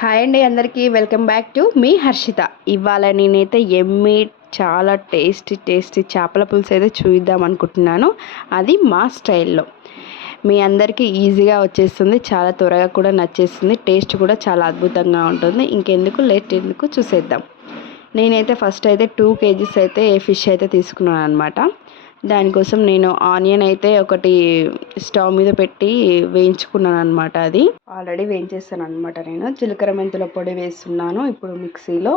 Hi అండి అందరికీ welcome back to me Harshita. ఇవాళ నేనైతే చాలా టేస్టీ చేపల పులుసు అయితే చూద్దాం అనుకుంటున్నాను. అది మా స్టైల్లో మీ అందరికీ ఈజీగా వచ్చేస్తుంది, చాలా త్వరగా కూడా నచ్చేస్తుంది, టేస్ట్ కూడా చాలా అద్భుతంగా ఉంటుంది. ఇంకెందుకు లేట్ ఎందుకు చూసేద్దాం. నేనైతే ఫస్ట్ అయితే 2 kgs అయితే ఫిష్ అయితే తీసుకున్నాను అనమాట. దానికోసం నేను ఆనియన్ అయితే ఒకటి స్టవ్ మీద పెట్టి వేయించుకున్నాను అనమాట. అది ఆల్రెడీ వేయించేస్తాను అనమాట. నేను జీలకర్ర మెంతుల పొడి వేస్తున్నాను. ఇప్పుడు మిక్సీలో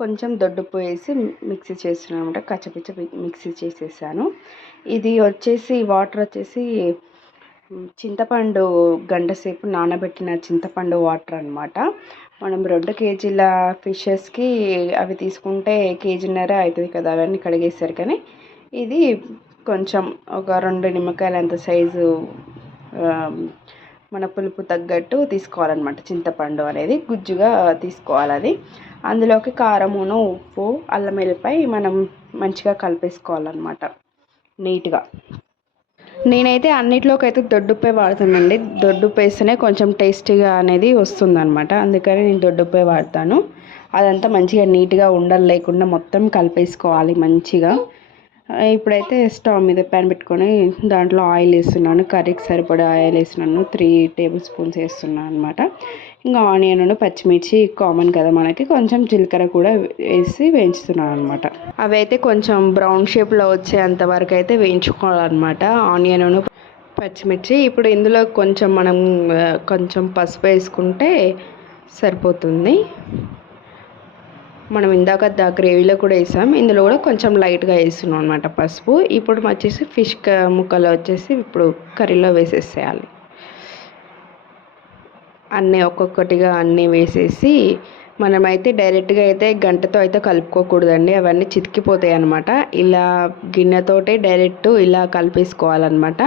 కొంచెం దొడ్డుప్పు వేసి మిక్సీ చేస్తున్నాను అనమాట. కచ్చపిచ్చ మిక్సీ చేసేసాను. ఇది వచ్చేసి వాటర్ వచ్చేసి చింతపండు గంటసేపు నానబెట్టిన చింతపండు వాటర్ అనమాట. మనం 2 kgల ఫిషెస్కి అవి తీసుకుంటే 1.5 kg అవుతుంది కదా. అవన్నీ కడిగేస్తారు. కానీ ఇది కొంచెం ఒక 2 నిమ్మకాయలంత సైజు మన పులుపు తగ్గట్టు తీసుకోవాలన్నమాట. చింతపండు అనేది గుజ్జుగా తీసుకోవాలి. అది అందులోకి కారమును, ఉప్పు, అల్లం వెల్లిపాయ మనం మంచిగా కలిపేసుకోవాలన్నమాట నీట్గా. నేనైతే అన్నిట్లోకి అయితే దొడ్డుప్పే వాడతానండి. దొడ్డుప్పు వేస్తేనే కొంచెం టేస్టీగా అనేది వస్తుందన్నమాట. అందుకని నేను దొడ్డుప్పే వాడతాను. అదంతా మంచిగా నీట్గా ఉండలు లేకుండా మొత్తం కలిపేసుకోవాలి మంచిగా. ఇప్పుడైతే స్టవ్ మీద ప్యాన్ పెట్టుకొని దాంట్లో ఆయిల్ వేస్తున్నాను. కర్రీకి సరిపడా ఆయిల్ వేస్తున్నాను. 3 tablespoons వేస్తున్నాను అనమాట. ఇంకా ఆనియన్, పచ్చిమిర్చి కామన్ కదా మనకి, కొంచెం జీలకర్ర కూడా వేసి వేయించుతున్నాను అనమాట. అవి అయితే కొంచెం బ్రౌన్ షేప్లో వచ్చేంత వరకు అయితే వేయించుకోవాలన్నమాట ఆనియన్, పచ్చిమిర్చి. ఇప్పుడు ఇందులో మనం కొంచెం పసుపు వేసుకుంటే సరిపోతుంది. మనం ఇందాక గ్రేవీలో కూడా వేసాం, ఇందులో కూడా కొంచెం లైట్గా వేస్తున్నాం అనమాట పసుపు. ఇప్పుడు వచ్చేసి ఫిష్ ముక్కలు వచ్చేసి ఇప్పుడు కర్రీలో వేసేసేయాలి. అన్నీ ఒక్కొక్కటిగా అన్నీ వేసేసి మనమైతే డైరెక్ట్గా అయితే గంటతో అయితే కలుపుకోకూడదండి. అవన్నీ చితికిపోతాయి అనమాట. ఇలా గిన్నెతోటే డైరెక్ట్ ఇలా కలిపేసుకోవాలన్నమాట.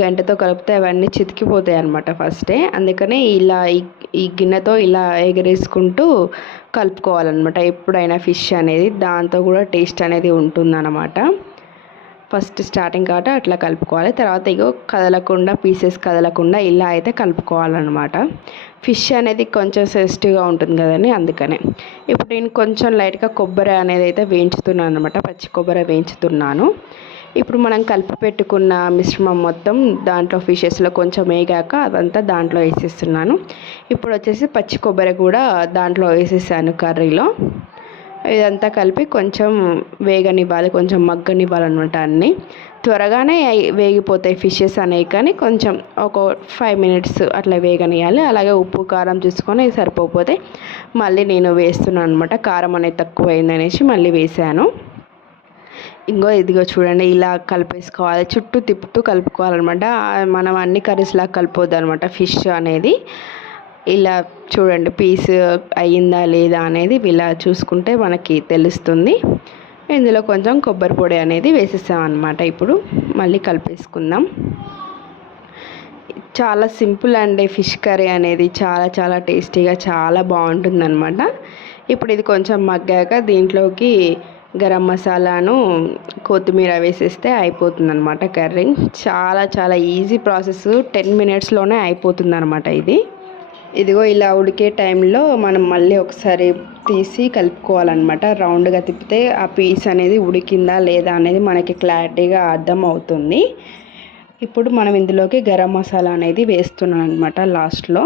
గంటతో కలిపితే అవన్నీ చితికిపోతాయి అనమాట ఫస్టే. అందుకనే ఇలా ఈ గిన్నెతో ఇలా ఎగరేసుకుంటూ కలుపుకోవాలన్నమాట ఎప్పుడైనా ఫిష్ అనేది. దాంతో కూడా టేస్ట్ అనేది ఉంటుందన్నమాట. ఫస్ట్ స్టార్టింగ్ కాబట్టి అట్లా కలుపుకోవాలి. తర్వాత కదలకుండా పీసెస్ కదలకుండా ఇలా అయితే కలుపుకోవాలన్నమాట. ఫిష్ అనేది కొంచెం సెన్సిటివ్గా ఉంటుంది కదండి, అందుకనే. ఇప్పుడు నేను కొంచెం లైట్గా కొబ్బరి అనేది అయితే వేయించుతున్నాను అనమాట. పచ్చి కొబ్బరి వేయించుతున్నాను. ఇప్పుడు మనం కలిపి పెట్టుకున్న మిశ్రమం మొత్తం దాంట్లో ఫిషెస్లో కొంచెం వేగాక అదంతా దాంట్లో వేసేస్తున్నాను. ఇప్పుడు వచ్చేసి పచ్చి కొబ్బరి కూడా దాంట్లో వేసేసాను కర్రీలో. ఇదంతా కలిపి కొంచెం వేగనివ్వాలి, కొంచెం మగ్గనివ్వాలన్నమాట. అన్నీ త్వరగానే వేగిపోతాయి ఫిషెస్ అనేవి, కానీ కొంచెం ఒక 5 minutes అట్లా వేగనియాలి. అలాగే ఉప్పు కారం చూసుకొని సరిపోతే మళ్ళీ నేను వేస్తున్నాను అనమాట. కారం అనేది తక్కువైందనేసి మళ్ళీ వేసాను. ఇదిగో చూడండి, ఇలా కలిపేసుకోవాలి. చుట్టూ తిప్పుతూ కలుపుకోవాలన్నమాట. మనం అన్ని కర్రీస్లా కలిపోద్దు అనమాట. ఫిష్ అనేది ఇలా చూడండి, పీస్ అయ్యిందా లేదా అనేది ఇలా చూసుకుంటే మనకి తెలుస్తుంది. ఇందులో కొంచెం కొబ్బరి పొడి అనేది వేసేసామన్నమాట. ఇప్పుడు మళ్ళీ కలిపేసుకుందాం. చాలా సింపుల్ అండి ఫిష్ కర్రీ అనేది. చాలా టేస్టీగా చాలా బాగుంటుందన్నమాట. ఇప్పుడు ఇది కొంచెం మగ్గాక దీంట్లోకి గరం మసాలాను, కొత్తిమీర వేసేస్తే అయిపోతుందన్నమాట కర్రీ. చాలా ఈజీ ప్రాసెస్. 10 minutesలోనే అయిపోతుందన్నమాట ఇది. ఇదిగో ఇలా ఉడికే టైంలో మనం మళ్ళీ ఒకసారి తీసి కలుపుకోవాలన్నమాట. రౌండ్గా తిప్పితే ఆ పీస్ అనేది ఉడికిందా లేదా అనేది మనకి క్లారిటీగా అర్థం అవుతుంది. ఇప్పుడు మనం ఇందులోకి గరం మసాలా అనేది వేస్తున్నాను అనమాట లాస్ట్లో.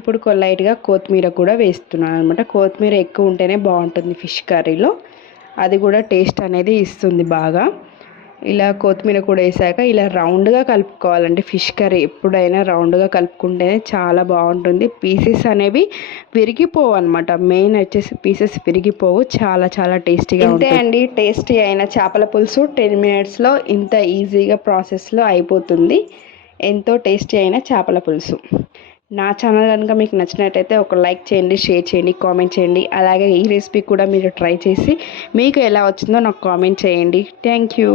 ఇప్పుడు లైట్గా కొత్తిమీర కూడా వేస్తున్నాను అనమాట. కొత్తిమీర ఎక్కువ ఉంటేనే బాగుంటుంది ఫిష్ కర్రీలో. అది కూడా టేస్ట్ అనేది ఇస్తుంది బాగా. ఇలా కొత్తిమీర కూడా వేసాక ఇలా రౌండ్గా కలుపుకోవాలండి. ఫిష్ కర్రీ ఎప్పుడైనా రౌండ్గా కలుపుకుంటేనే చాలా బాగుంటుంది. పీసెస్ అనేవి విరిగిపోవు అనమాట. మెయిన్ వచ్చేసి పీసెస్ విరిగిపోవు. చాలా టేస్టీగా ఉంటుంది. ఇంతే అండి, టేస్టీ అయిన చేపల పులుసు 10 minutesలో ఇంత ఈజీగా ప్రాసెస్లో అయిపోతుంది. ఎంతో టేస్టీ అయిన చేపల పులుసు. నా ఛానల్ కనుక మీకు నచ్చినట్టయితే ఒక లైక్ చేయండి, షేర్ చేయండి, కామెంట్ చేయండి. అలాగే ఈ రెసిపీ కూడా మీరు ట్రై చేసి మీకు ఎలా వచ్చిందో నాకు కామెంట్ చేయండి. Thank you.